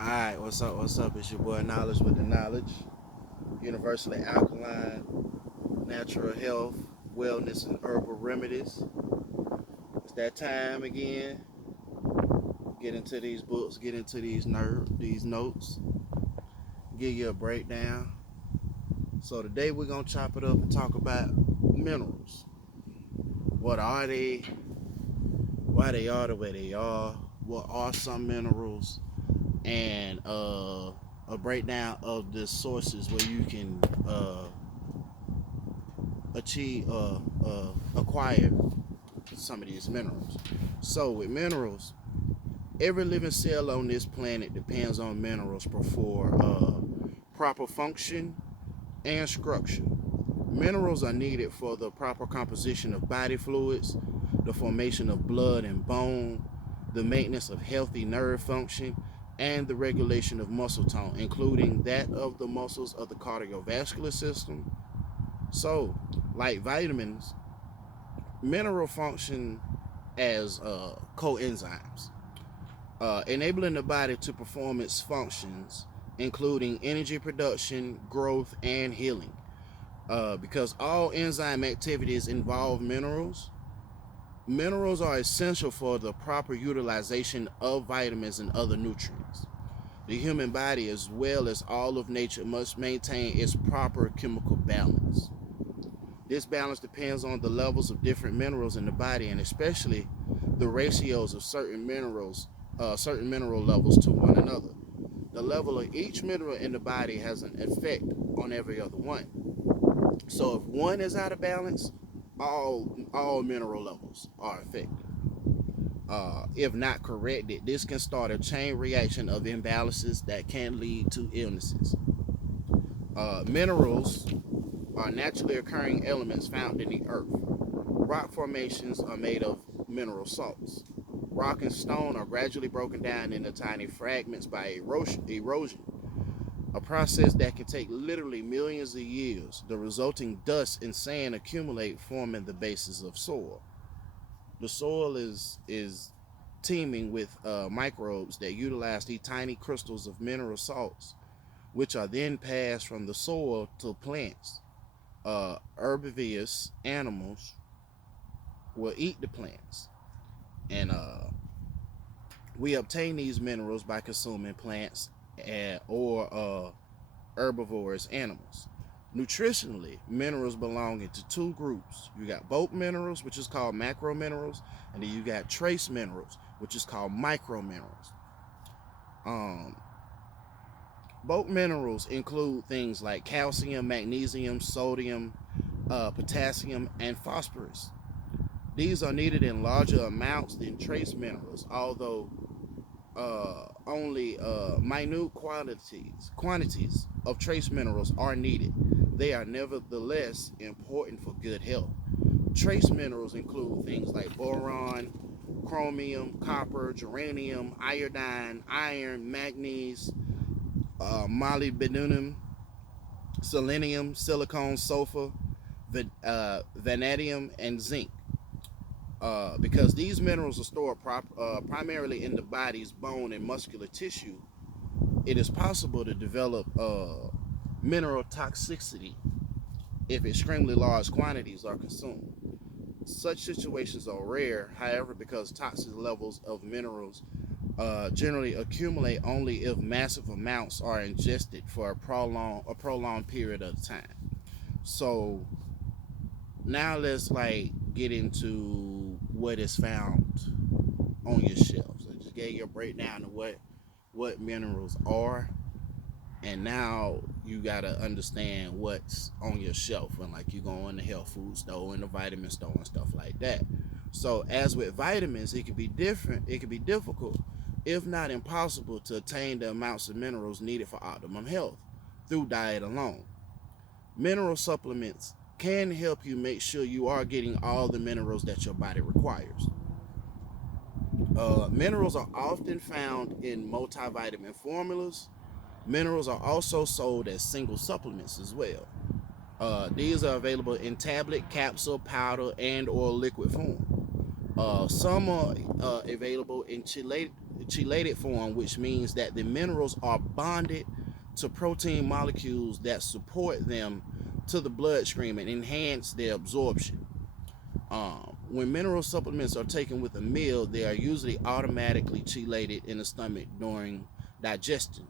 Alright, what's up? What's up? It's your boy Knowledge with the Knowledge. Universally alkaline, natural health, wellness, and herbal remedies. It's that time again. Get into these books, get into these notes, give you a breakdown. So today we're gonna chop it up and talk about minerals. What are they? Why they are the way they are? What are some minerals? And a breakdown of the sources where you can achieve acquire some of these minerals. So with minerals, every living cell on this planet depends on minerals for proper function and structure. Minerals are needed for the proper composition of body fluids, the formation of blood and bone, the maintenance of healthy nerve function, and the regulation of muscle tone, including that of the muscles of the cardiovascular system. So, like vitamins, mineral function as coenzymes, enabling the body to perform its functions, including energy production, growth, and healing. Because all enzyme activities involve minerals, minerals are essential for the proper utilization of vitamins and other nutrients. The human body, as well as all of nature, must maintain its proper chemical balance. This balance depends on the levels of different minerals in the body, and especially the ratios of certain mineral levels to one another. The level of each mineral in the body has an effect on every other one. So if one is out of balance, all mineral levels are affected. If not corrected, this can start a chain reaction of imbalances that can lead to illnesses. Minerals are naturally occurring elements found in the earth. Rock formations are made of mineral salts. Rock and stone are gradually broken down into tiny fragments by erosion, a process that can take literally millions of years. The resulting dust and sand accumulate, forming the basis of soil. The soil is teeming with microbes that utilize these tiny crystals of mineral salts, which are then passed from the soil to plants. Herbivorous animals will eat the plants, and we obtain these minerals by consuming plants or herbivorous animals. Nutritionally, minerals belong into two groups. You got bulk minerals, which is called macro minerals, and then you got trace minerals, which is called micro minerals. Um, Bulk minerals include things like calcium, magnesium, sodium, potassium, and phosphorus. These are needed in larger amounts than trace minerals, although only minute quantities of trace minerals are needed. They are nevertheless important for good health. Trace minerals include things like boron, chromium, copper, germanium, iodine, iron, manganese, molybdenum, selenium, silicon, sulfur, vanadium, and zinc. Because these minerals are stored primarily in the body's bone and muscular tissue, it is possible to develop mineral toxicity if extremely large quantities are consumed. Such situations are rare, however, because toxic levels of minerals generally accumulate only if massive amounts are ingested for a prolonged period of time. So now let's like get into what is found on your shelves. I just gave you a breakdown of what minerals are, and now you gotta understand what's on your shelf when like you go in the health food store and the vitamin store and stuff like that. So as with vitamins, it can be difficult, if not impossible, to attain the amounts of minerals needed for optimum health through diet alone. Mineral supplements can help you make sure you are getting all the minerals that your body requires. Minerals are often found in multivitamin formulas. Minerals are also sold as single supplements as well. These are available in tablet, capsule, powder, and or liquid form. Some are available in chelated form, which means that the minerals are bonded to protein molecules that support them to the bloodstream and enhance their absorption. When mineral supplements are taken with a meal, they are usually automatically chelated in the stomach during digestion.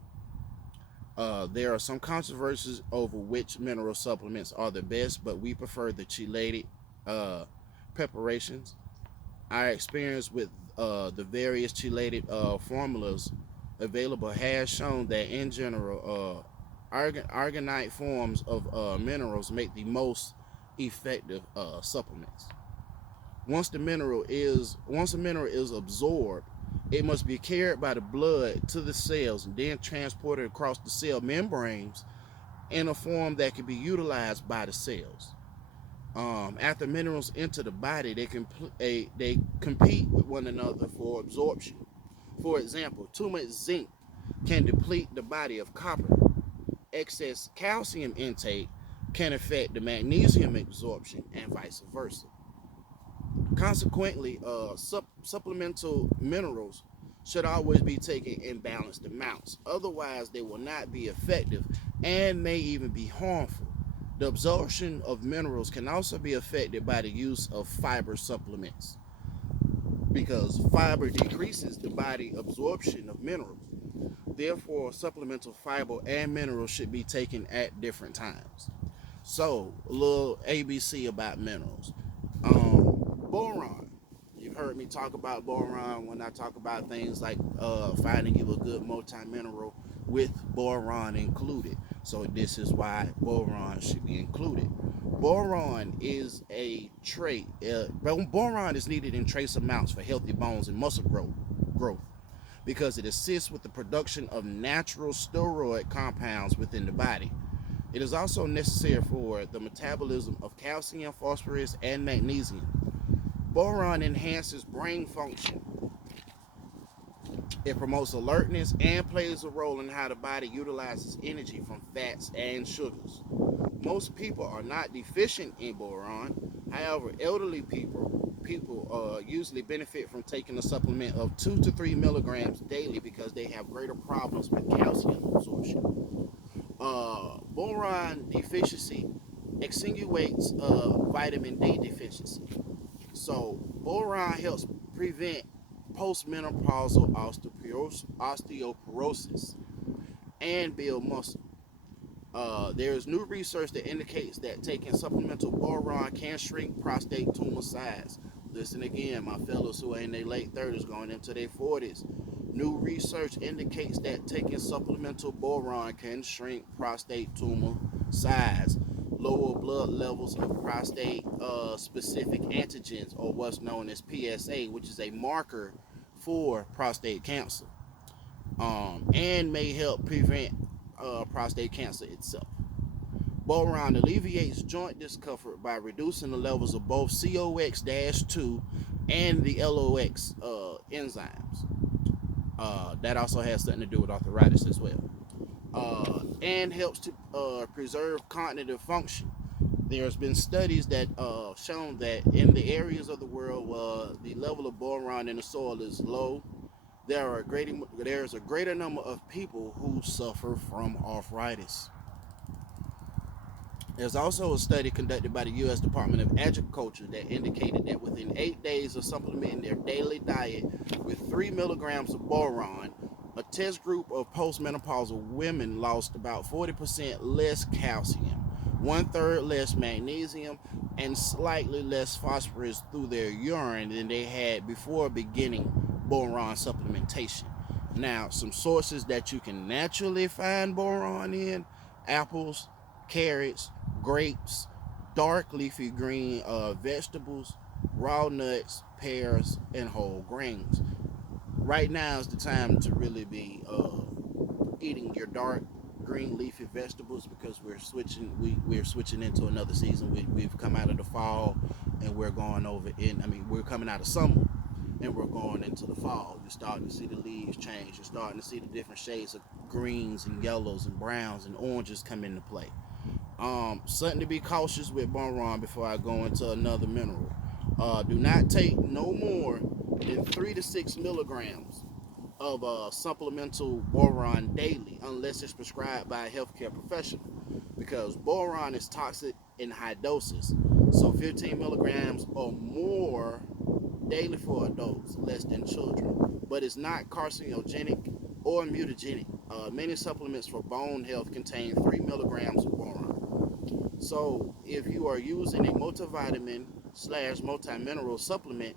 There are some controversies over which mineral supplements are the best, but we prefer the chelated uh, preparations. Our experience with the various chelated formulas available has shown that, in general, argonite forms of minerals make the most effective supplements. Once a mineral is absorbed, it must be carried by the blood to the cells and then transported across the cell membranes in a form that can be utilized by the cells. After minerals enter the body, they compete with one another for absorption. For example, too much zinc can deplete the body of copper. Excess calcium intake can affect the magnesium absorption, and vice versa. Consequently, supplemental minerals should always be taken in balanced amounts. Otherwise, they will not be effective and may even be harmful. The absorption of minerals can also be affected by the use of fiber supplements because fiber decreases the body absorption of minerals. Therefore, supplemental fiber and minerals should be taken at different times. So, a little ABC about minerals. Boron. You've heard me talk about boron when I talk about things like finding you a good multi-mineral with boron included. So this is why boron should be included. Boron is a trait. Boron is needed in trace amounts for healthy bones and muscle growth because it assists with the production of natural steroid compounds within the body. It is also necessary for the metabolism of calcium, phosphorus, and magnesium. Boron enhances brain function. It promotes alertness and plays a role in how the body utilizes energy from fats and sugars. Most people are not deficient in boron. However, elderly people usually benefit from taking a supplement of 2 to 3 milligrams daily because they have greater problems with calcium absorption. Boron deficiency accentuates vitamin D deficiency. So boron helps prevent postmenopausal osteoporosis and build muscle. There is new research that indicates that taking supplemental boron can shrink prostate tumor size. Listen again, my fellows who are in their late 30s going into their 40s. New research indicates that taking supplemental boron can shrink prostate tumor size, lower blood levels of prostate specific antigens, or what's known as PSA, which is a marker for prostate cancer, and may help prevent prostate cancer itself. Boron alleviates joint discomfort by reducing the levels of both COX-2 and the LOX enzymes. That also has something to do with arthritis as well. And helps to preserve cognitive function. There's been studies that shown that in the areas of the world where the level of boron in the soil is low, there's a greater number of people who suffer from arthritis. There's also a study conducted by the U.S. Department of Agriculture that indicated that within 8 days of supplementing their daily diet with 3 milligrams of boron, a test group of postmenopausal women lost about 40% less calcium, one-third less magnesium, and slightly less phosphorus through their urine than they had before beginning boron supplementation. Now, some sources that you can naturally find boron in: apples, carrots, grapes, dark leafy green vegetables, raw nuts, pears, and whole grains. Right now is the time to really be eating your dark green leafy vegetables because we're switching into another season. We've come out of the fall and we're going over in. I mean, we're coming out of summer and we're going into the fall. You're starting to see the leaves change. You're starting to see the different shades of greens and yellows and browns and oranges come into play. Something to be cautious with boron before I go into another mineral. Do not take no more than 3 to 6 milligrams of supplemental boron daily unless it's prescribed by a healthcare professional, because boron is toxic in high doses. So 15 milligrams or more daily for adults, less than children. But it's not carcinogenic or mutagenic. Many supplements for bone health contain 3 milligrams of boron. So if you are using a multivitamin slash multimineral supplement,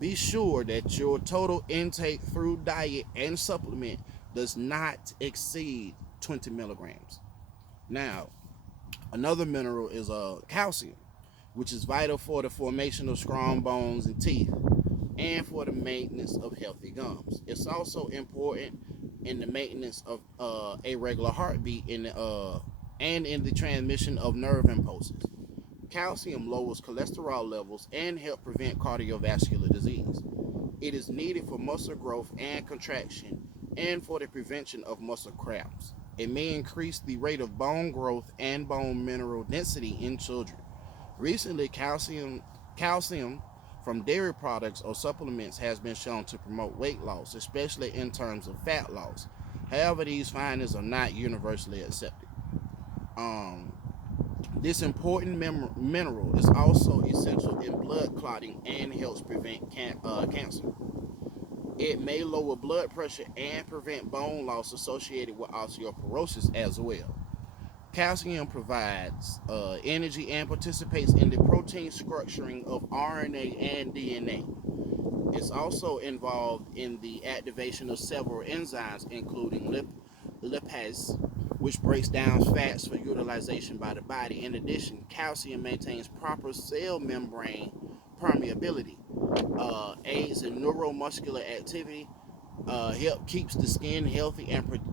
be sure that your total intake through diet and supplement does not exceed 20 milligrams. Now, another mineral is calcium, which is vital for the formation of strong bones and teeth and for the maintenance of healthy gums. It's also important in the maintenance of a regular heartbeat and in the transmission of nerve impulses. Calcium lowers cholesterol levels and help prevent cardiovascular disease. It is needed for muscle growth and contraction and for the prevention of muscle cramps. It may increase the rate of bone growth and bone mineral density in children. Recently, calcium from dairy products or supplements has been shown to promote weight loss, especially in terms of fat loss. However, these findings are not universally accepted. Um, this important mineral is also essential in blood clotting and helps prevent cancer. It may lower blood pressure and prevent bone loss associated with osteoporosis as well. Calcium provides energy and participates in the protein structuring of RNA and DNA. It's also involved in the activation of several enzymes, including lipase, which breaks down fats for utilization by the body. In addition, calcium maintains proper cell membrane permeability, aids in neuromuscular activity, help keeps the skin healthy,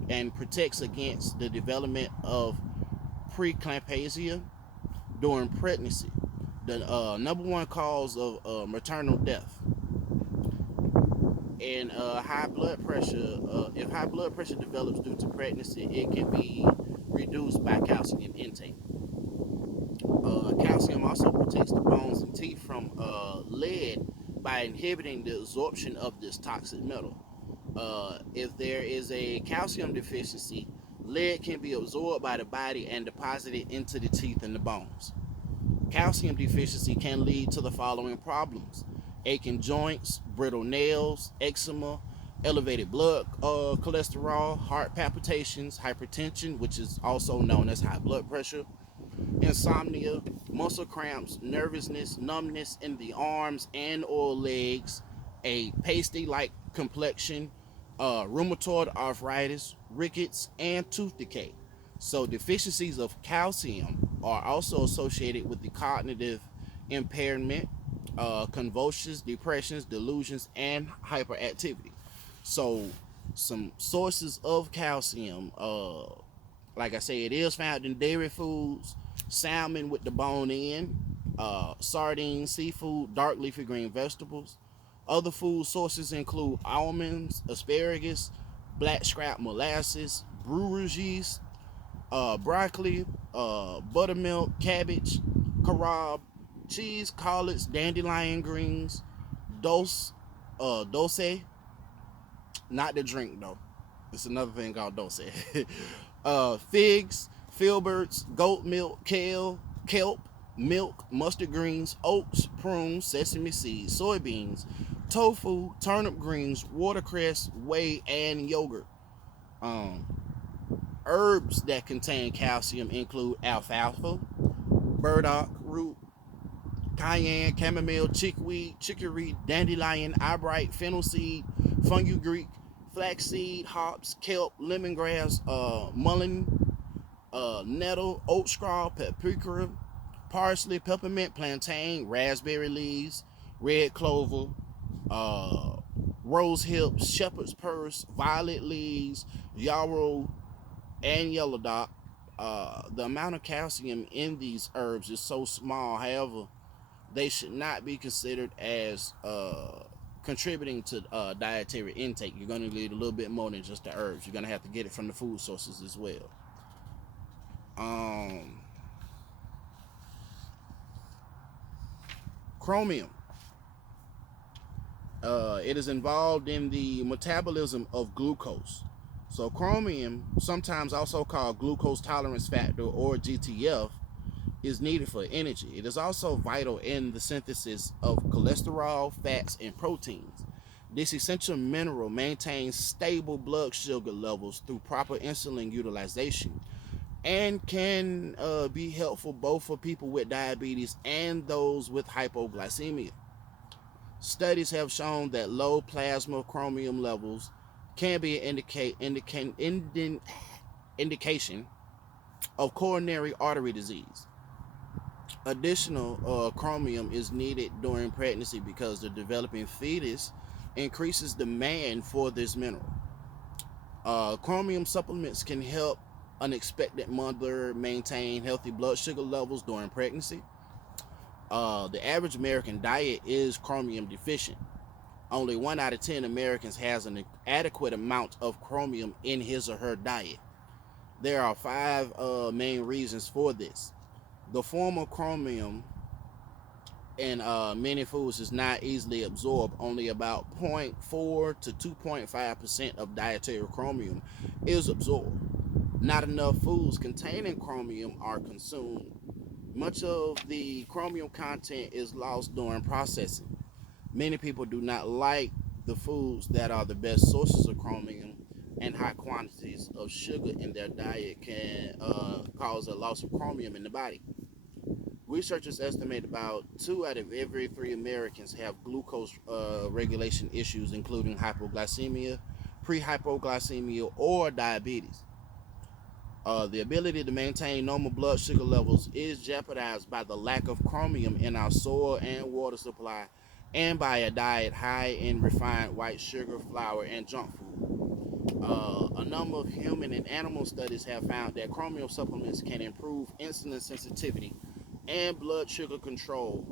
and protects against the development of preeclampsia during pregnancy, the number one cause of maternal death. And high blood pressure, if high blood pressure develops due to pregnancy, it can be reduced by calcium intake. Calcium also protects the bones and teeth from lead by inhibiting the absorption of this toxic metal. If there is a calcium deficiency, lead can be absorbed by the body and deposited into the teeth and the bones. Calcium deficiency can lead to the following problems: aching joints, brittle nails, eczema, elevated blood cholesterol, heart palpitations, hypertension, which is also known as high blood pressure, insomnia, muscle cramps, nervousness, numbness in the arms and or legs, a pasty-like complexion, rheumatoid arthritis, rickets, and tooth decay. So deficiencies of calcium are also associated with the cognitive impairment, convulsions, depressions, delusions, and hyperactivity. So some sources of calcium, like I say, it is found in dairy foods, salmon with the bone in, sardines, seafood, dark leafy green vegetables. Other food sources include almonds, asparagus, black scrap molasses, brewer's yeast, broccoli, buttermilk, cabbage, carob, cheese, collards, dandelion greens, dulce, not the drink though. It's another thing called dulce. Figs, filberts, goat milk, kale, kelp, milk, mustard greens, oats, prunes, sesame seeds, soybeans, tofu, turnip greens, watercress, whey, and yogurt. Um, Herbs that contain calcium include alfalfa, burdock root, cayenne, chamomile, chickweed, chicory, dandelion, eyebright, fennel seed, fenugreek, flaxseed, hops, kelp, lemongrass, mullein, nettle, oat straw, paprika, parsley, peppermint, plantain, raspberry leaves, red clover, uh, rose hips, shepherd's purse, violet leaves, yarrow, and yellow dock. The amount of calcium in these herbs is so small. However, they should not be considered as contributing to dietary intake. You're going to need a little bit more than just the herbs. You're going to have to get it from the food sources as well. Um, Chromium. It is involved in the metabolism of glucose. So chromium, sometimes also called glucose tolerance factor or GTF, is needed for energy. It is also vital in the synthesis of cholesterol, fats, and proteins. This essential mineral maintains stable blood sugar levels through proper insulin utilization and can be helpful both for people with diabetes and those with hypoglycemia. Studies have shown that low plasma chromium levels can be an indication of coronary artery disease. Additional chromium is needed during pregnancy because the developing fetus increases demand for this mineral. Chromium supplements can help an expectant mother maintain healthy blood sugar levels during pregnancy. The average American diet is chromium deficient. Only 1 out of 10 Americans has an adequate amount of chromium in his or her diet. There are 5 main reasons for this. The form of chromium in many foods is not easily absorbed. Only about 0.4 to 2.5% of dietary chromium is absorbed. Not enough foods containing chromium are consumed. Much of the chromium content is lost during processing. Many people do not like the foods that are the best sources of chromium, and high quantities of sugar in their diet can cause a loss of chromium in the body. Researchers estimate about 2 out of every 3 Americans have glucose regulation issues, including hypoglycemia, prehypoglycemia, or diabetes. The ability to maintain normal blood sugar levels is jeopardized by the lack of chromium in our soil and water supply, and by a diet high in refined white sugar, flour, and junk food. A number of human and animal studies have found that chromium supplements can improve insulin sensitivity and blood sugar control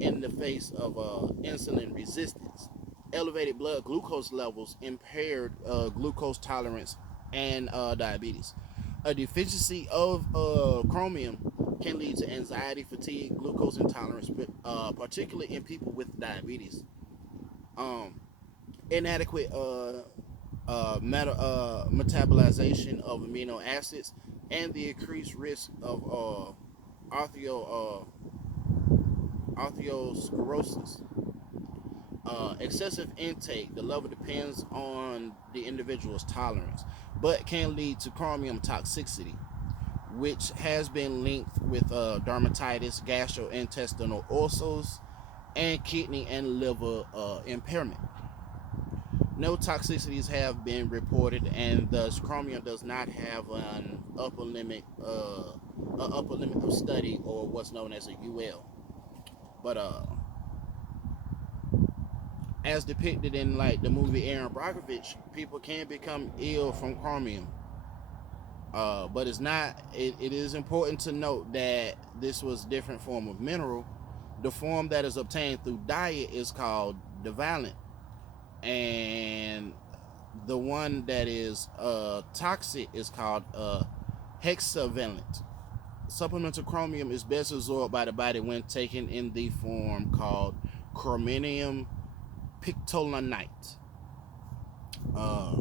in the face of insulin resistance, elevated blood glucose levels, impaired glucose tolerance, and diabetes. A deficiency of chromium can lead to anxiety, fatigue, glucose intolerance, particularly in people with diabetes. Um, Inadequate metabolization of amino acids, and the increased risk of arthro, arteriosclerosis. Excessive intake, the level depends on the individual's tolerance, but can lead to chromium toxicity, which has been linked with dermatitis, gastrointestinal ulcers, and kidney and liver impairment. No toxicities have been reported, and thus chromium does not have an upper limit of study, or what's known as a UL. But as depicted in like the movie Aaron Brockovich, people can become ill from chromium. But it's not. It is important to note that this was a different form of mineral. The form that is obtained through diet is called divalent, and the one that is toxic is called hexavalent. Supplemental chromium is best absorbed by the body when taken in the form called chromium pictolinite, uh,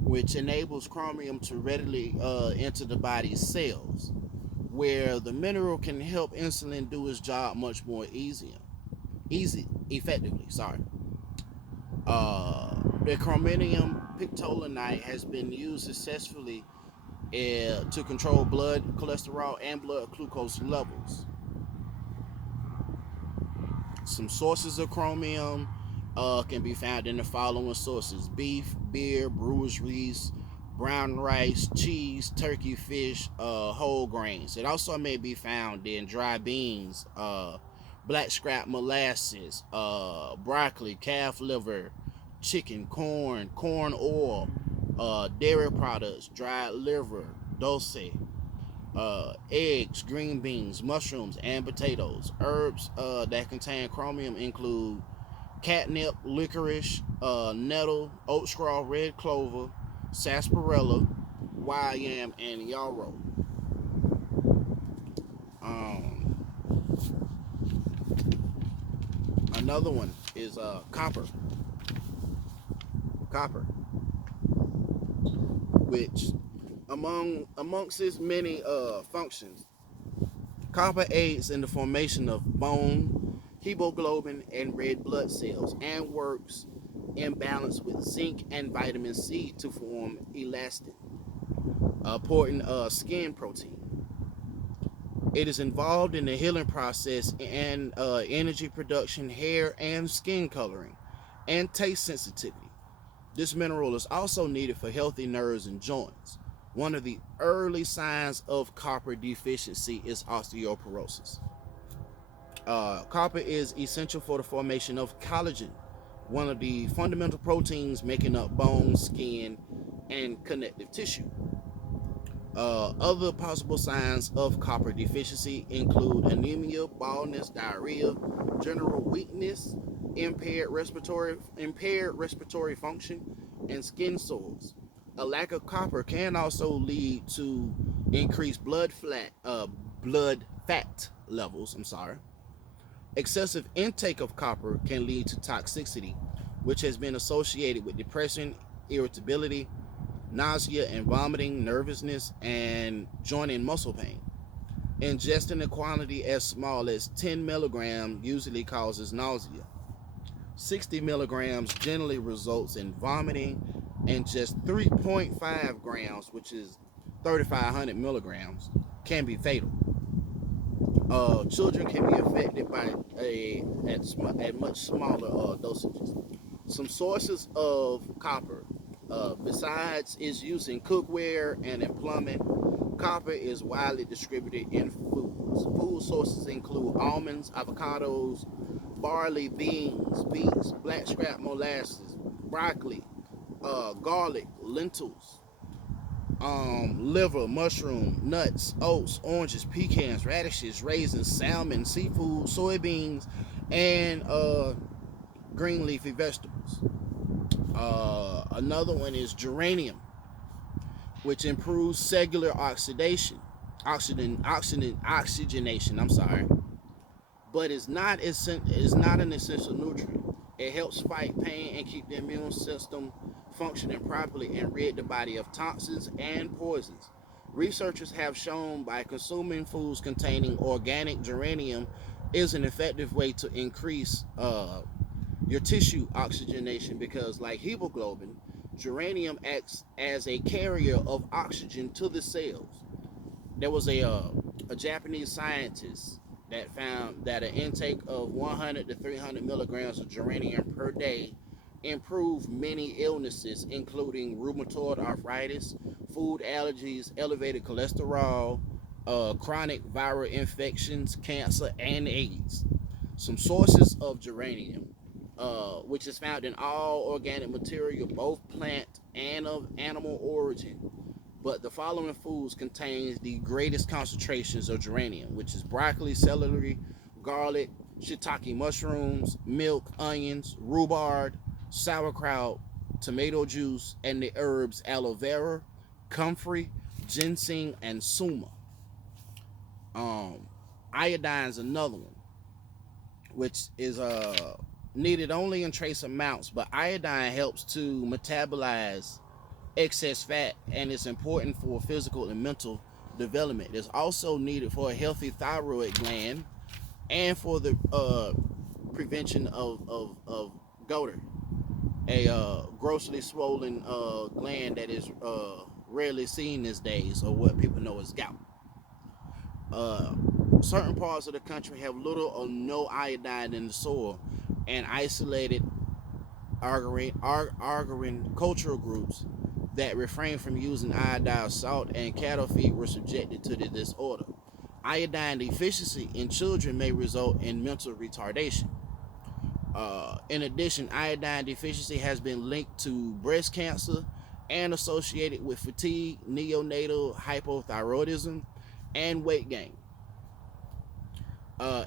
which enables chromium to readily enter the body's cells, where the mineral can help insulin do its job much more effectively. Sorry. The chromium pictolinite has been used successfully to control blood cholesterol and blood glucose levels. Some sources of chromium can be found in the following sources: beef, beer, breweries, brown rice, cheese, turkey, fish, whole grains. It also may be found in dry beans, black scrap molasses, broccoli, calf liver, chicken, corn oil, dairy products, dried liver, dulce, eggs, green beans, mushrooms, and potatoes. Herbs that contain chromium include catnip, licorice, nettle, oat straw, red clover, sarsaparilla, wild yam, and yarrow. Um, Another one is copper. Copper, which amongst its many functions, copper aids in the formation of bone, hemoglobin, and red blood cells, and works in balance with zinc and vitamin C to form elastin, a important skin protein. It is involved in the healing process and energy production, hair and skin coloring, and taste sensitivity. This mineral is also needed for healthy nerves and joints. One of the early signs of copper deficiency is osteoporosis. Copper is essential for the formation of collagen, one of the fundamental proteins making up bone, skin, and connective tissue. Other possible signs of copper deficiency include anemia, baldness, diarrhea, general weakness, impaired respiratory function, and skin sores. A lack of copper can also lead to increased blood fat levels. Excessive intake of copper can lead to toxicity, which has been associated with depression, irritability, nausea and vomiting, nervousness, and joint and muscle pain. Ingesting a quantity as small as 10 milligrams usually causes nausea. 60 milligrams generally results in vomiting, and just 3.5 grams, which is 3,500 milligrams, can be fatal. Children can be affected by at much smaller dosages. Some sources of copper, besides its use in cookware and in plumbing, copper is widely distributed in foods. Food sources include almonds, avocados, barley, beans, beets, black scrap molasses, broccoli, garlic, lentils, liver, mushroom, nuts, oats, oranges, pecans, radishes, raisins, salmon, seafood, soybeans, and green leafy vegetables. Another one is geranium, which improves cellular oxygenation. But is not an essential nutrient. It helps fight pain and keep the immune system functioning properly and rid the body of toxins and poisons. Researchers have shown by consuming foods containing organic geranium is an effective way to increase your tissue oxygenation, because, like hemoglobin, geranium acts as a carrier of oxygen to the cells. There was a Japanese scientist that found that an intake of 100 to 300 milligrams of geranium per day improved many illnesses, including rheumatoid arthritis, food allergies, elevated cholesterol, chronic viral infections, cancer, and AIDS. Some sources of geranium, which is found in all organic material, both plant and of animal origin. But the following foods contains the greatest concentrations of geranium, which is broccoli, celery, garlic, shiitake mushrooms, milk, onions, rhubarb, sauerkraut, tomato juice, and the herbs aloe vera, comfrey, ginseng, and suma. Um, Iodine is another one, which is needed only in trace amounts, but iodine helps to metabolize excess fat, and it's important for physical and mental development. It's also needed for a healthy thyroid gland and for the prevention of goiter, a grossly swollen gland that is rarely seen these days, or what people know as gout. Uh, Certain parts of the country have little or no iodine in the soil, and isolated Argorin cultural groups that refrained from using iodized salt and cattle feed were subjected to the disorder. Iodine deficiency in children may result in mental retardation. In addition, iodine deficiency has been linked to breast cancer and associated with fatigue, neonatal hypothyroidism, and weight gain.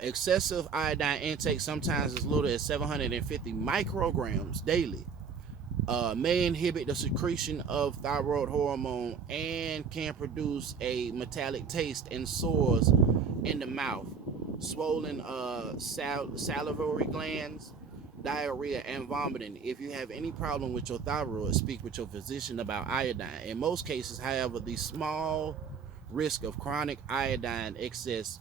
Excessive iodine intake, sometimes as little as 750 micrograms daily, may inhibit the secretion of thyroid hormone and can produce a metallic taste and sores in the mouth. swollen salivary glands, diarrhea, and vomiting. If you have any problem with your thyroid, speak with your physician about iodine. In most cases, however, the small risk of chronic iodine excess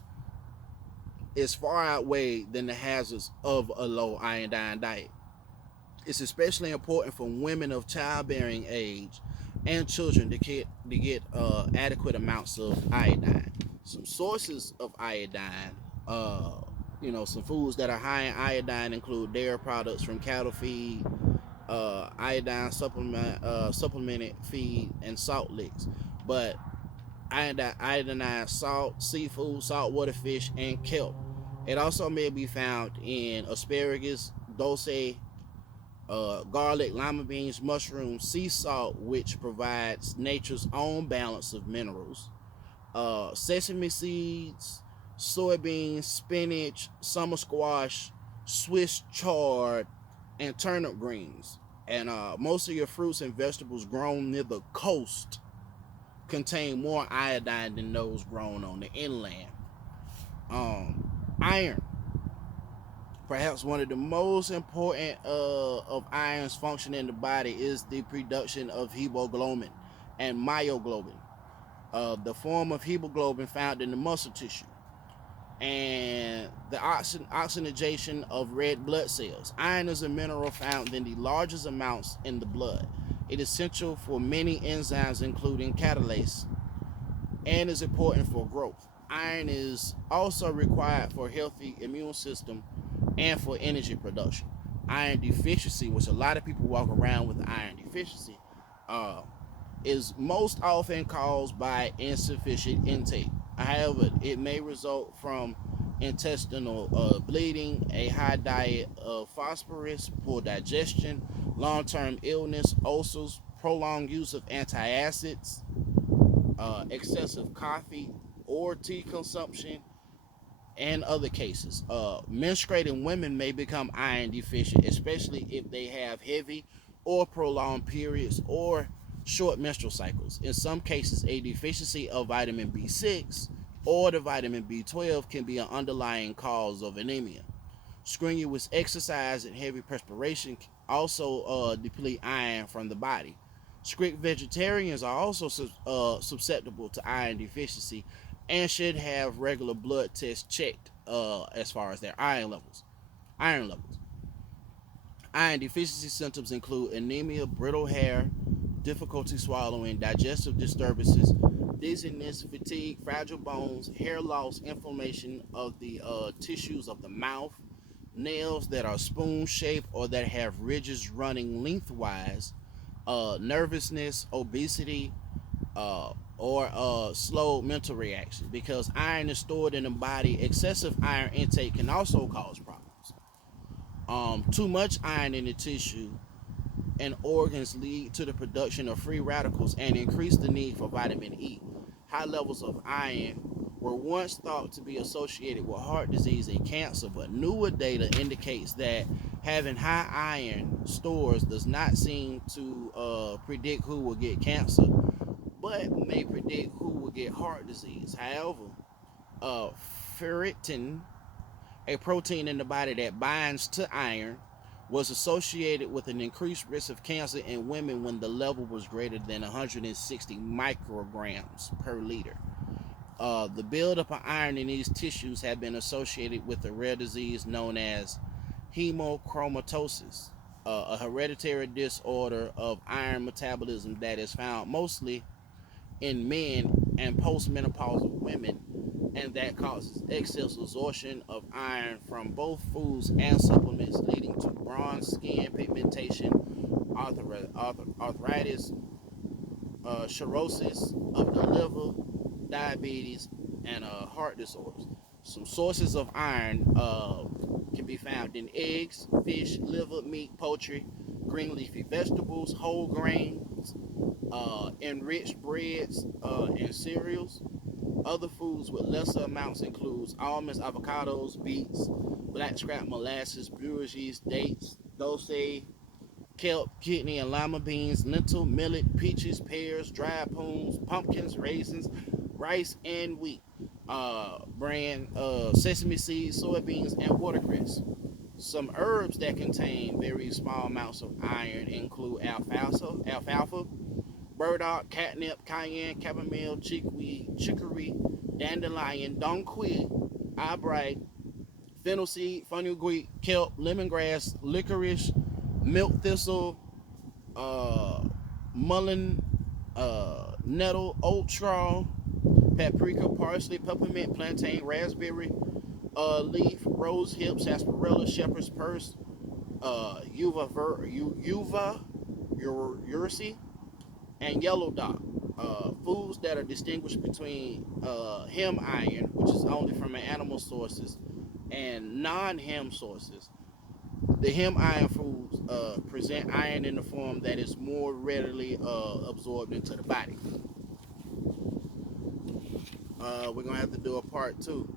is far outweighed than the hazards of a low iodine diet. It's especially important for women of childbearing age and children to get adequate amounts of iodine. Some sources of iodine, some foods that are high in iodine include dairy products from cattle feed, iodine supplemented feed, and salt licks. But iodinized salt, seafood, saltwater fish, and kelp. It also may be found in asparagus, dulce, garlic, lima beans, mushrooms, sea salt, which provides nature's own balance of minerals, sesame seeds, soybeans, spinach, summer squash, Swiss chard, and turnip greens. And most of your fruits and vegetables grown near the coast contain more iodine than those grown on the inland. Iron, perhaps one of the most important of iron's function in the body, is the production of hemoglobin and myoglobin, the form of hemoglobin found in the muscle tissue, and the oxygenation of red blood cells. Iron is a mineral found in the largest amounts in the blood. It is essential for many enzymes, including catalase, and is important for growth. Iron is also required for a healthy immune system and for energy production. Iron deficiency, which a lot of people walk around with iron deficiency, uh, is most often caused by insufficient intake. However, it may result from intestinal bleeding, a high diet of phosphorus, poor digestion, long-term illness, ulcers, prolonged use of antacids, excessive coffee or tea consumption, and other cases. Menstruating women may become iron deficient, especially if they have heavy or prolonged periods or short menstrual cycles. In some cases, a deficiency of vitamin B6 or the vitamin B12 can be an underlying cause of anemia. Strenuous exercise and heavy perspiration also deplete iron from the body. Strict vegetarians are also susceptible to iron deficiency and should have regular blood tests checked as far as their iron levels. Iron levels. Iron deficiency symptoms include anemia, brittle hair, difficulty swallowing, digestive disturbances, dizziness, fatigue, fragile bones, hair loss, inflammation of the tissues of the mouth, nails that are spoon shaped or that have ridges running lengthwise, nervousness, obesity, or slow mental reaction. Because iron is stored in the body, excessive iron intake can also cause problems. Too much iron in the tissue and organs lead to the production of free radicals and increase the need for vitamin E. High levels of iron were once thought to be associated with heart disease and cancer, but newer data indicates that having high iron stores does not seem to predict who will get cancer, but may predict who will get heart disease. However, uh, ferritin, a protein in the body that binds to iron, was associated with an increased risk of cancer in women when the level was greater than 160 micrograms per liter. The buildup of iron in these tissues have been associated with a rare disease known as hemochromatosis, a hereditary disorder of iron metabolism that is found mostly in men and postmenopausal women, and that causes excess absorption of iron from both foods and supplements, leading to bronze skin, pigmentation, arthritis, cirrhosis of the liver, diabetes, and heart disorders. Some sources of iron can be found in eggs, fish, liver, meat, poultry, green leafy vegetables, whole grains, enriched breads, and cereals. Other foods with lesser amounts includes almonds, avocados, beets, black scrap molasses, brewer's yeast, dates, dulse, kelp, kidney and lima beans, lentil, millet, peaches, pears, dried prunes, pumpkins, raisins, rice, and wheat. brand sesame seeds, soybeans, and watercress. Some herbs that contain very small amounts of iron include alfalfa, burdock, catnip, cayenne, chamomile, chickweed, chicory, dandelion, donquil, eyebright, fennel seed, fenugreek, kelp, lemongrass, licorice, milk thistle, uh, mullein, nettle, oat straw, paprika, parsley, peppermint, plantain, raspberry, leaf, rose hip, sarsaparilla, shepherd's purse, ursi, and yellow dot. Foods that are distinguished between hem iron, which is only from animal sources, and non-hem sources. The hem iron foods present iron in the form that is more readily absorbed into the body. We're gonna have to do a part two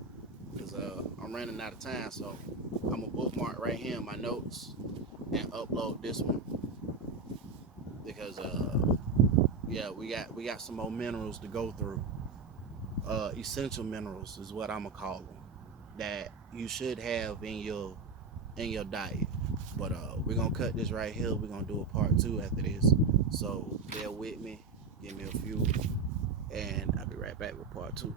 because I'm running out of time. So I'm gonna bookmark right here in my notes and upload this one because yeah, we got some more minerals to go through. Essential minerals is what I'm gonna call them that you should have in your diet. But we're gonna cut this right here. We're gonna do a part two after this. So bear with me, give me a few, and I'll be right back with part two.